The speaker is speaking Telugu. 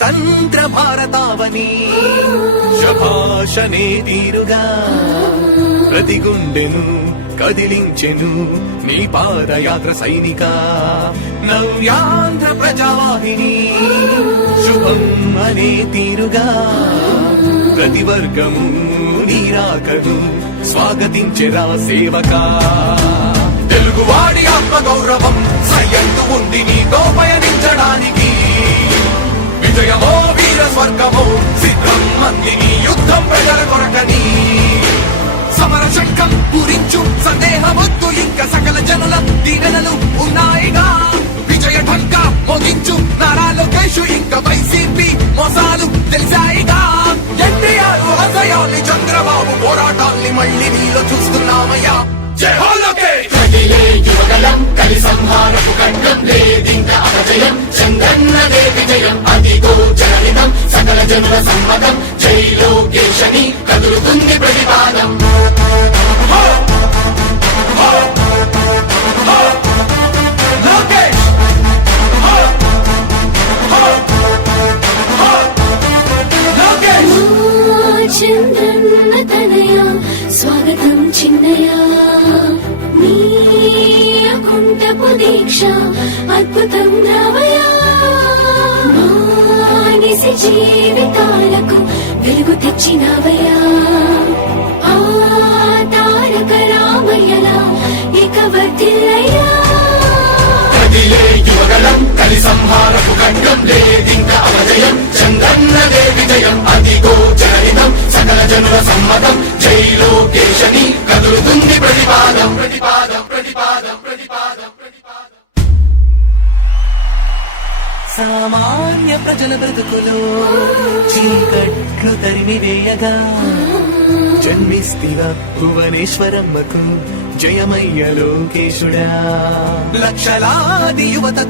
స్వతంత్ర భారతావని శభాషనే తీరుగా ప్రతి గుండెను కదిలించెను నీ పాదయాత్ర సైనిక నవ్యాంధ్ర ప్రజావాహిని శుభం అనే తీరుగా ప్రతి వర్గము నీరాకను స్వాగతించెరా సేవక తెలుగువాడి ఆత్మ గౌరవం సయ్యంతు ఉంది నీతో పయనించడానికి విజయమో వీర స్వర్గమో సిద్ధం మందిని యుద్ధం ప్రజల కొరకని సమర శంఖం పూరించు సందేహమొద్దు ఇంకా సకల జనుల దీవెనలు ఉన్నాయిగా విజయ ఢంకా మోగించు నారా లోకేష్ ఇంకా వైసీపీ మోసాలు తెలిసాయిగా ఎన్టీఆర్ ఆశయాల్ని చంద్రబాబు పోరాటాల్ని మళ్ళీ నీలో చూస్తున్నామయ్యా జై హో లోకేష్ కదిలే యువగలం కలి సంహారపు ఖండం లేదింక అపజయం చంద్రన్నదే విజయం అదిగో జనహితం సకల జనుల సమ్మతం జై లోకేశని కదులుతుంది ప్రతిపాదం చంద్రన్న తనయ స్వాగతం చిన్నయ నీ అకుంఠపు దీక్ష అద్భుతం రావయ మానిసి జీవితాలకు వెలుగు తెచ్చినవయా ఆ తారక రామయ్యలా ఇక వర్తిల్లయ్యా కదిలే యువగలం కలి సంహారపు ఖండం లేదింక అపజయం చంద్రన్నదే విజయం అదిగో జనహితం సకల జనుల సమ్మతం జై లోకేశని కదులుతుంది ప్రతిపాదం ప్రతిపాదం ప్రతిపాదం ప్రతిపాదం ప్రతిపాదం సామాన్య ప్రజల బ్రతుకులో చీకట్లు తరిమివేయగా జన్మిస్తివ భువనేశ్వరమ్మకు జయమయ్య లోకేశుడా లక్షలాది యువతకు